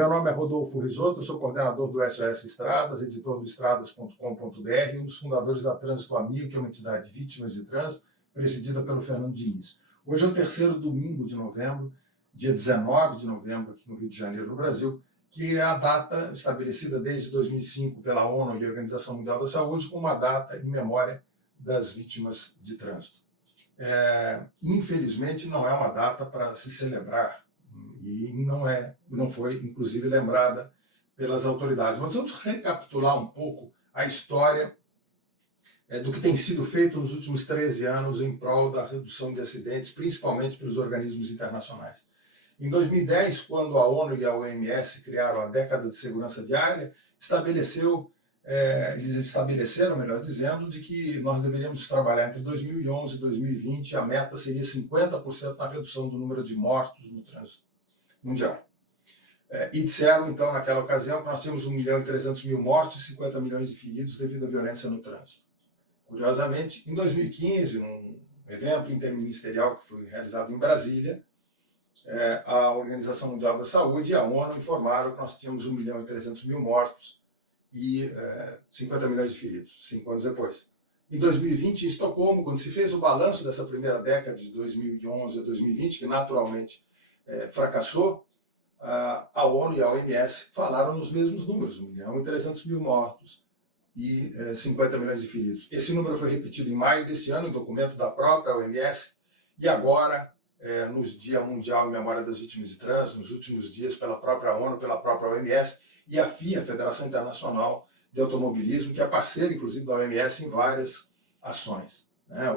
meu nome é Rodolfo Risotto, eu sou coordenador do SOS Estradas, editor do estradas.com.br, um dos fundadores da Trânsito Amigo, que é uma entidade de vítimas de trânsito, presidida pelo Fernando Diniz. Hoje é o terceiro domingo de novembro, dia 19 de novembro, aqui no Rio de Janeiro, no Brasil, que é a data estabelecida desde 2005 pela ONU e a Organização Mundial da Saúde como uma data em memória das vítimas de trânsito. Infelizmente, não é uma data para se celebrar e não foi, inclusive, lembrada pelas autoridades. Mas vamos recapitular um pouco a história do que tem sido feito nos últimos 13 anos em prol da redução de acidentes, principalmente pelos organismos internacionais. Em 2010, quando a ONU e a OMS criaram a década de segurança viária, eles estabeleceram, melhor dizendo, de que nós deveríamos trabalhar entre 2011 e 2020, a meta seria 50% na redução do número de mortos no trânsito mundial. E disseram, então, naquela ocasião, que nós tínhamos 1.300.000 mortos e 50 milhões de feridos devido à violência no trânsito. Curiosamente, em 2015, num evento interministerial que foi realizado em Brasília, a Organização Mundial da Saúde e a ONU informaram que nós tínhamos 1.300.000 mortos e 50 milhões de feridos, 5 anos depois. Em 2020, em Estocolmo, quando se fez o balanço dessa primeira década de 2011 a 2020, que naturalmente fracassou, a ONU e a OMS falaram nos mesmos números, 1.300.000 mortos e 50 milhões de feridos. Esse número foi repetido em maio desse ano, em documento da própria OMS, e agora, no Dia Mundial em Memória das Vítimas de Trânsito, nos últimos dias pela própria ONU, pela própria OMS, e a FIA, Federação Internacional de Automobilismo, que é parceira, inclusive, da OMS em várias ações.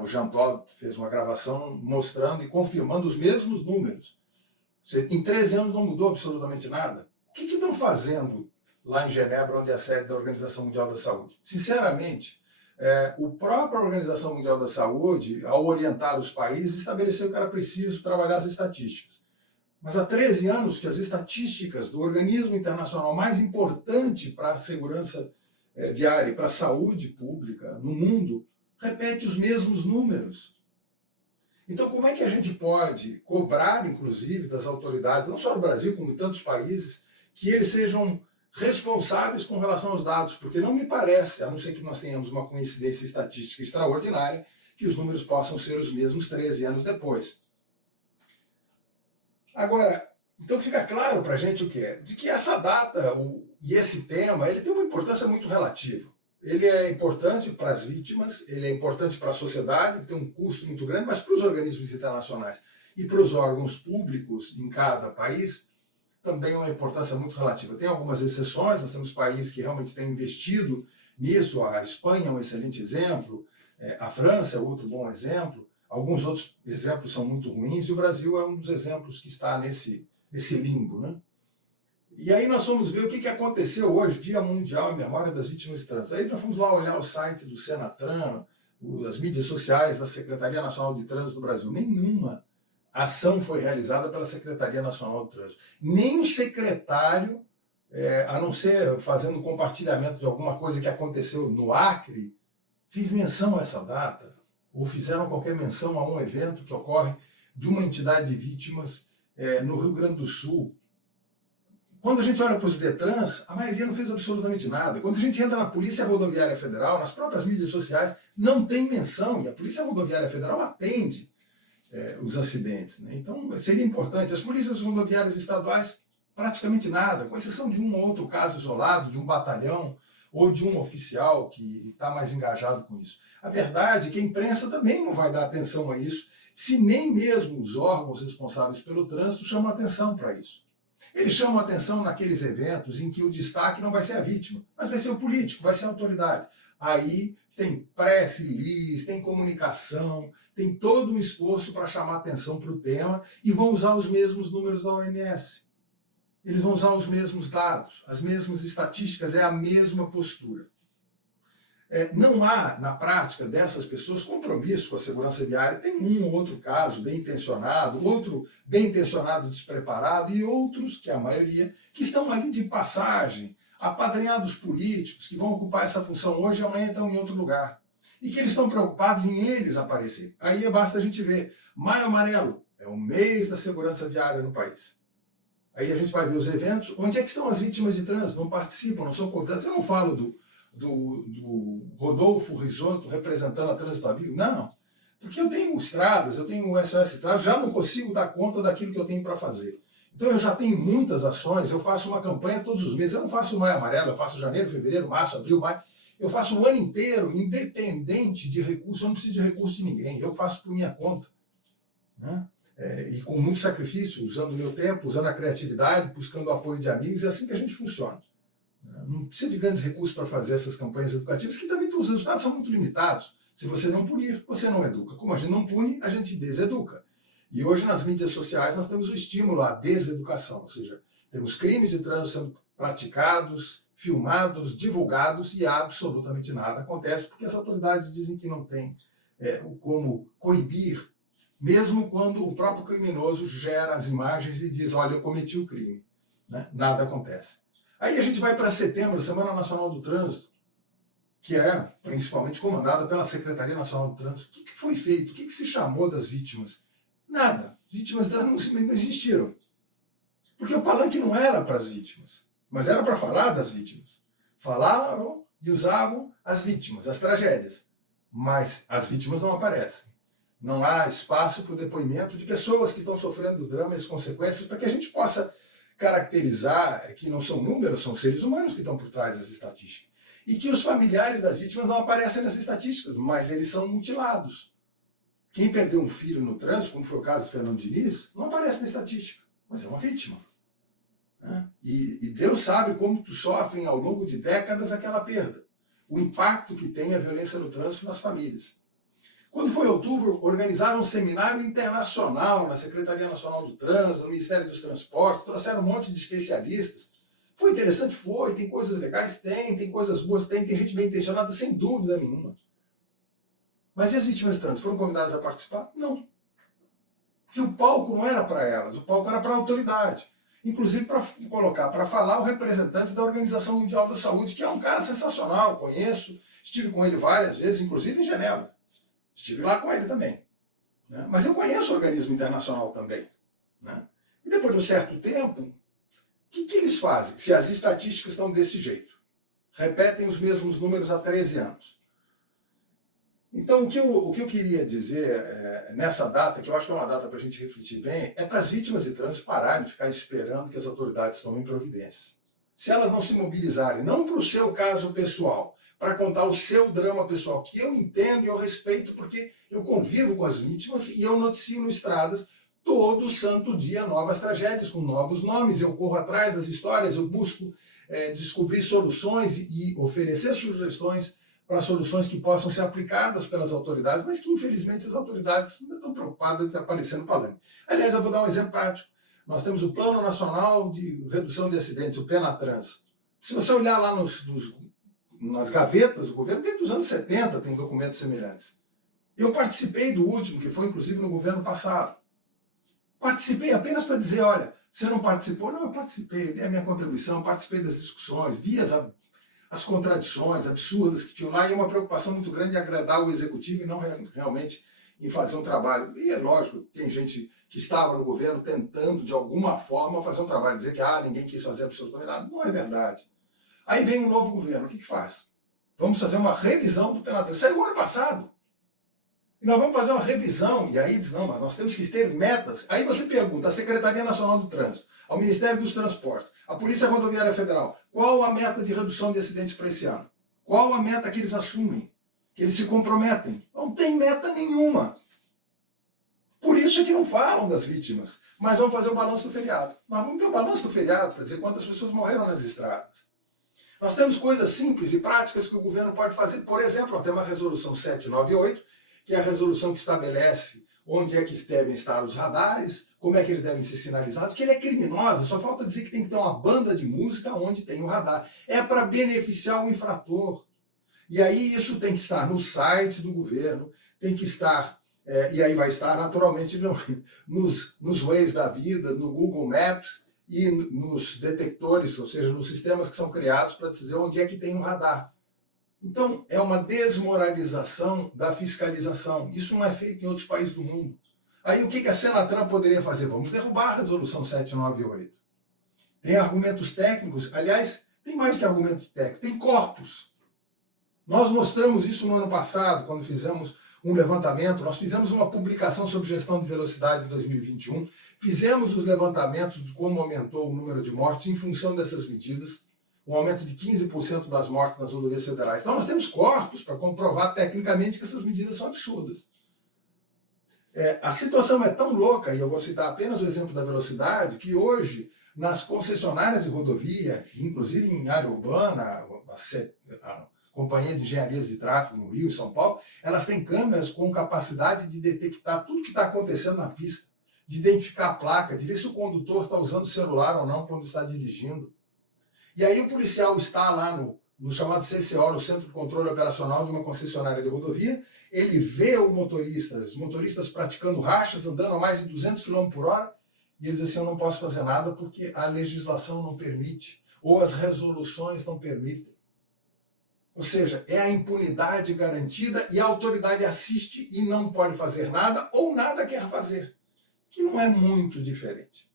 O Jean Todt fez uma gravação mostrando e confirmando os mesmos números. Em 13 anos não mudou absolutamente nada. O que estão fazendo lá em Genebra, onde é a sede da Organização Mundial da Saúde? Sinceramente, a própria Organização Mundial da Saúde, ao orientar os países, estabeleceu que era preciso trabalhar as estatísticas. Mas há 13 anos que as estatísticas do organismo internacional mais importante para a segurança viária e para a saúde pública no mundo repete os mesmos números. Então, como é que a gente pode cobrar, inclusive, das autoridades, não só no Brasil, como em tantos países, que eles sejam responsáveis com relação aos dados? Porque não me parece, a não ser que nós tenhamos uma coincidência estatística extraordinária, que os números possam ser os mesmos 13 anos depois. Agora, então fica claro para a gente o que é? De que essa data e esse tema, ele tem uma importância muito relativa. Ele é importante para as vítimas, ele é importante para a sociedade, tem um custo muito grande, mas para os organismos internacionais e para os órgãos públicos em cada país, também é uma importância muito relativa. Tem algumas exceções, nós temos países que realmente têm investido nisso, a Espanha é um excelente exemplo, a França é outro bom exemplo, alguns outros exemplos são muito ruins, e o Brasil é um dos exemplos que está nesse limbo, né? E aí nós fomos ver o que aconteceu hoje, Dia Mundial em Memória das Vítimas de Trânsito. Aí nós fomos lá olhar o site do Senatran, as mídias sociais da Secretaria Nacional de Trânsito do Brasil. Nenhuma ação foi realizada pela Secretaria Nacional de Trânsito. Nem o secretário, a não ser fazendo compartilhamento de alguma coisa que aconteceu no Acre, fiz menção a essa data, ou fizeram qualquer menção a um evento que ocorre de uma entidade de vítimas no Rio Grande do Sul. Quando a gente olha para os Detrans, a maioria não fez absolutamente nada. Quando a gente entra na Polícia Rodoviária Federal, nas próprias mídias sociais, não tem menção, e a Polícia Rodoviária Federal atende os acidentes, né? Então, seria importante. As polícias rodoviárias estaduais, praticamente nada, com exceção de um ou outro caso isolado, de um batalhão ou de um oficial que está mais engajado com isso. A verdade é que a imprensa também não vai dar atenção a isso, se nem mesmo os órgãos responsáveis pelo trânsito chamam atenção para isso. Eles chamam atenção naqueles eventos em que o destaque não vai ser a vítima, mas vai ser o político, vai ser a autoridade. Aí tem press release, tem comunicação, tem todo um esforço para chamar atenção para o tema e vão usar os mesmos números da OMS. Eles vão usar os mesmos dados, as mesmas estatísticas, é a mesma postura. Não há, na prática dessas pessoas, compromisso com a segurança viária. Tem um ou outro caso bem intencionado, outro bem intencionado despreparado e outros, que é a maioria, que estão ali de passagem, apadrinhados políticos, que vão ocupar essa função hoje e amanhã estão em outro lugar. E que eles estão preocupados em eles aparecer. Aí basta a gente ver. Maio Amarelo é o mês da segurança viária no país. Aí a gente vai ver os eventos. Onde é que estão as vítimas de trânsito? Não participam, não são convidadas. Eu não falo do Rodolfo Risotto representando a Trânsito Amigo. Não. Porque eu tenho estradas, eu tenho o SOS Estradas, já não consigo dar conta daquilo que eu tenho para fazer. Então eu já tenho muitas ações, eu faço uma campanha todos os meses. Eu não faço maio amarelo, eu faço janeiro, fevereiro, março, abril, maio. Eu faço o ano inteiro, independente de recurso, eu não preciso de recurso de ninguém. Eu faço por minha conta. Né? E com muito sacrifício, usando o meu tempo, usando a criatividade, buscando o apoio de amigos, é assim que a gente funciona. Não precisa de grandes recursos para fazer essas campanhas educativas, que também os resultados são muito limitados. Se você não punir, você não educa. Como a gente não pune, a gente deseduca. E hoje nas mídias sociais nós temos o estímulo à deseducação, ou seja, temos crimes de trânsito sendo praticados, filmados, divulgados e absolutamente nada acontece porque as autoridades dizem que não tem como coibir, mesmo quando o próprio criminoso gera as imagens e diz, olha, eu cometi o crime. Né? Nada acontece. Aí a gente vai para setembro, Semana Nacional do Trânsito, que é principalmente comandada pela Secretaria Nacional do Trânsito. O que foi feito? O que se chamou das vítimas? Nada. Vítimas não existiram. Porque o palanque não era para as vítimas, mas era para falar das vítimas. Falavam e usavam as vítimas, as tragédias. Mas as vítimas não aparecem. Não há espaço para o depoimento de pessoas que estão sofrendo o drama e as consequências para que a gente possa caracterizar que não são números, são seres humanos que estão por trás das estatísticas. E que os familiares das vítimas não aparecem nas estatísticas, mas eles são mutilados. Quem perdeu um filho no trânsito, como foi o caso do Fernando Diniz, não aparece na estatística, mas é uma vítima. Né? E Deus sabe como sofrem ao longo de décadas aquela perda. O impacto que tem a violência no trânsito nas famílias. Quando foi outubro, organizaram um seminário internacional na Secretaria Nacional do Trânsito, no Ministério dos Transportes, trouxeram um monte de especialistas. Foi interessante? Foi. Tem coisas legais? Tem coisas boas? Tem gente bem intencionada? Sem dúvida nenhuma. Mas e as vítimas de trânsito? Foram convidadas a participar? Não. Porque o palco não era para elas, o palco era para a autoridade. Inclusive para colocar, para falar o representante da Organização Mundial da Saúde, que é um cara sensacional, conheço, estive com ele várias vezes, inclusive em Genebra. Estive lá com ele também. Né? Mas eu conheço o organismo internacional também. Né? E depois de um certo tempo, o que eles fazem se as estatísticas estão desse jeito? Repetem os mesmos números há 13 anos. Então, o que eu queria dizer nessa data, que eu acho que é uma data para a gente refletir bem, é para as vítimas de trânsito pararem de ficar esperando que as autoridades tomem providência. Se elas não se mobilizarem, não para o seu caso pessoal, para contar o seu drama pessoal, que eu entendo e eu respeito, porque eu convivo com as vítimas e eu noticio no Estradas todo santo dia novas tragédias, com novos nomes. Eu corro atrás das histórias, eu busco descobrir soluções e oferecer sugestões para soluções que possam ser aplicadas pelas autoridades, mas que infelizmente as autoridades não estão preocupadas em aparecer no palanque. Aliás, eu vou dar um exemplo prático. Nós temos o Plano Nacional de Redução de Acidentes, o PENATRANS. Se você olhar lá nas gavetas do governo, desde os anos 70 tem documentos semelhantes. Eu participei do último, que foi inclusive no governo passado. Participei apenas para dizer, olha, você não participou? Não, eu participei, dei a minha contribuição, participei das discussões, vi as contradições absurdas que tinham lá e uma preocupação muito grande em agradar o executivo e não realmente em fazer um trabalho. E é lógico, tem gente que estava no governo tentando de alguma forma fazer um trabalho, dizer que ninguém quis fazer absolutamente nada. Não é verdade. Aí vem um novo governo, o que faz? Vamos fazer uma revisão do PENATRANS. Saiu ano passado. E nós vamos fazer uma revisão, e aí diz, não, mas nós temos que ter metas. Aí você pergunta à Secretaria Nacional do Trânsito, ao Ministério dos Transportes, à Polícia Rodoviária Federal, qual a meta de redução de acidentes para esse ano? Qual a meta que eles assumem? Que eles se comprometem? Não tem meta nenhuma. Por isso é que não falam das vítimas. Mas vamos fazer o balanço do feriado. Nós vamos ter o balanço do feriado para dizer quantas pessoas morreram nas estradas. Nós temos coisas simples e práticas que o governo pode fazer. Por exemplo, nós temos a resolução 798, que é a resolução que estabelece onde é que devem estar os radares, como é que eles devem ser sinalizados, que ele é criminosa, só falta dizer que tem que ter uma banda de música onde tem o radar. É para beneficiar o infrator. E aí isso tem que estar no site do governo, tem que estar, e aí vai estar naturalmente nos Waze da vida, no Google Maps e nos detectores, ou seja, nos sistemas que são criados para dizer onde é que tem um radar. Então, é uma desmoralização da fiscalização. Isso não é feito em outros países do mundo. Aí, o que a Senatran poderia fazer? Vamos derrubar a resolução 798. Tem argumentos técnicos, aliás, tem mais que argumento técnico, tem corpos. Nós mostramos isso no ano passado, quando fizemos um levantamento, nós fizemos uma publicação sobre gestão de velocidade em 2021, fizemos os levantamentos de como aumentou o número de mortes em função dessas medidas, um aumento de 15% das mortes nas rodovias federais. Então nós temos corpos para comprovar tecnicamente que essas medidas são absurdas. A situação é tão louca, e eu vou citar apenas o exemplo da velocidade, que hoje, nas concessionárias de rodovia, inclusive em área urbana, a Companhia de Engenharias de Tráfego no Rio e São Paulo, elas têm câmeras com capacidade de detectar tudo que está acontecendo na pista, de identificar a placa, de ver se o condutor está usando o celular ou não quando está dirigindo. E aí o policial está lá no chamado CCO, no Centro de Controle Operacional de uma concessionária de rodovia, ele vê os motoristas praticando rachas, andando a mais de 200 km por hora, e eles dizem assim, eu não posso fazer nada porque a legislação não permite, ou as resoluções não permitem. Ou seja, é a impunidade garantida e a autoridade assiste e não pode fazer nada ou nada quer fazer, que não é muito diferente.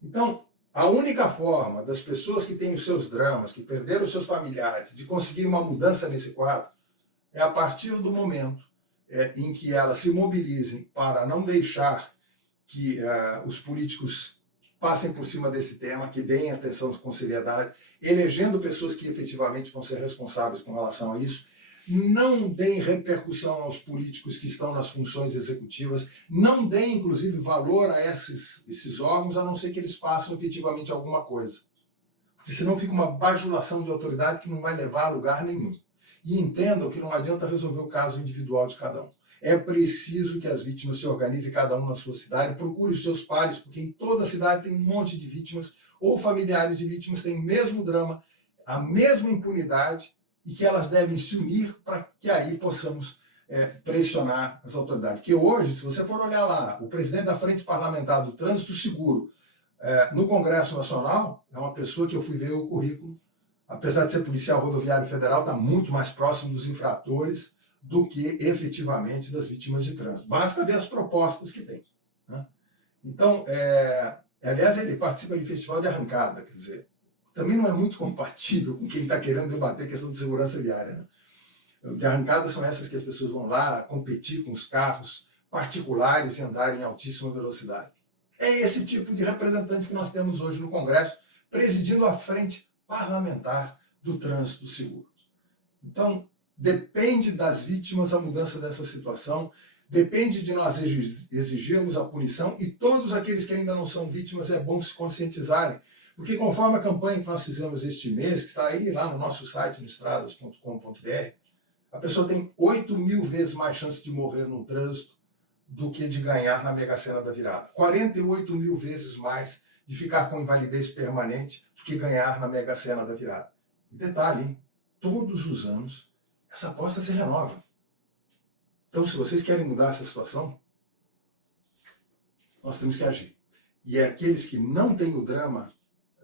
Então, a única forma das pessoas que têm os seus dramas, que perderam os seus familiares, de conseguir uma mudança nesse quadro, é a partir do momento em que elas se mobilizem para não deixar que os políticos passem por cima desse tema, que deem atenção com seriedade, elegendo pessoas que efetivamente vão ser responsáveis com relação a isso, não deem repercussão aos políticos que estão nas funções executivas, não deem, inclusive, valor a esses órgãos, a não ser que eles façam efetivamente alguma coisa. Porque senão fica uma bajulação de autoridade que não vai levar a lugar nenhum. E entendam que não adianta resolver o caso individual de cada um. É preciso que as vítimas se organizem, cada um na sua cidade, procure os seus pares, porque em toda cidade tem um monte de vítimas, ou familiares de vítimas têm o mesmo drama, a mesma impunidade, e que elas devem se unir para que aí possamos pressionar as autoridades. Porque hoje, se você for olhar lá, o presidente da Frente Parlamentar do Trânsito Seguro no Congresso Nacional, é uma pessoa que eu fui ver o currículo, apesar de ser policial rodoviário federal, está muito mais próximo dos infratores do que efetivamente das vítimas de trânsito. Basta ver as propostas que tem. Né? Então, aliás, ele participa de festival de arrancada, quer dizer, também não é muito compatível com quem está querendo debater a questão de segurança viária. Né? De arrancada são essas que as pessoas vão lá competir com os carros particulares e andarem em altíssima velocidade. É esse tipo de representante que nós temos hoje no Congresso, presidindo a frente parlamentar do trânsito seguro. Então, depende das vítimas a mudança dessa situação, depende de nós exigirmos a punição, e todos aqueles que ainda não são vítimas é bom se conscientizarem, porque conforme a campanha que nós fizemos este mês, que está aí lá no nosso site, no estradas.com.br, a pessoa tem 8.000 vezes mais chance de morrer no trânsito do que de ganhar na Mega Sena da virada. 48.000 vezes mais de ficar com invalidez permanente do que ganhar na Mega Sena da virada. E detalhe, hein? Todos os anos, essa aposta se renova. Então, se vocês querem mudar essa situação, nós temos que agir. E aqueles que não têm o drama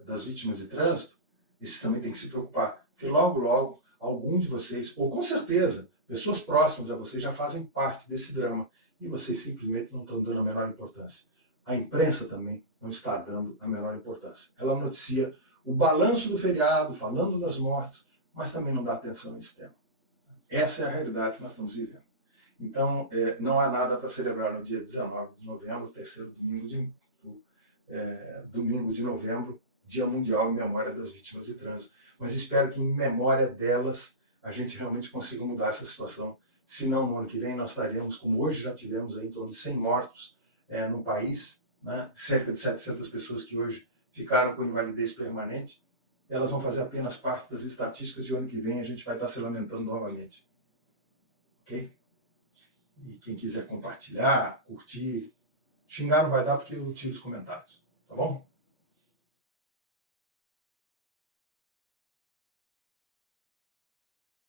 das vítimas de trânsito, esses também têm que se preocupar. Porque logo, logo, algum de vocês, ou com certeza, pessoas próximas a vocês já fazem parte desse drama. E vocês simplesmente não estão dando a menor importância. A imprensa também não está dando a menor importância. Ela noticia o balanço do feriado, falando das mortes, mas também não dá atenção a esse tema. Essa é a realidade que nós estamos vivendo. Então, não há nada para celebrar no dia 19 de novembro, terceiro domingo de novembro, Dia Mundial em Memória das Vítimas de Trânsito. Mas espero que em memória delas a gente realmente consiga mudar essa situação. Senão, no ano que vem, nós estaremos, como hoje já tivemos, aí, em torno de 100 mortos no país, né? Cerca de 700 pessoas que hoje ficaram com invalidez permanente, elas vão fazer apenas parte das estatísticas, e o ano que vem a gente vai estar se lamentando novamente. Ok? E quem quiser compartilhar, curtir, xingar não vai dar porque eu tiro os comentários. Tá bom?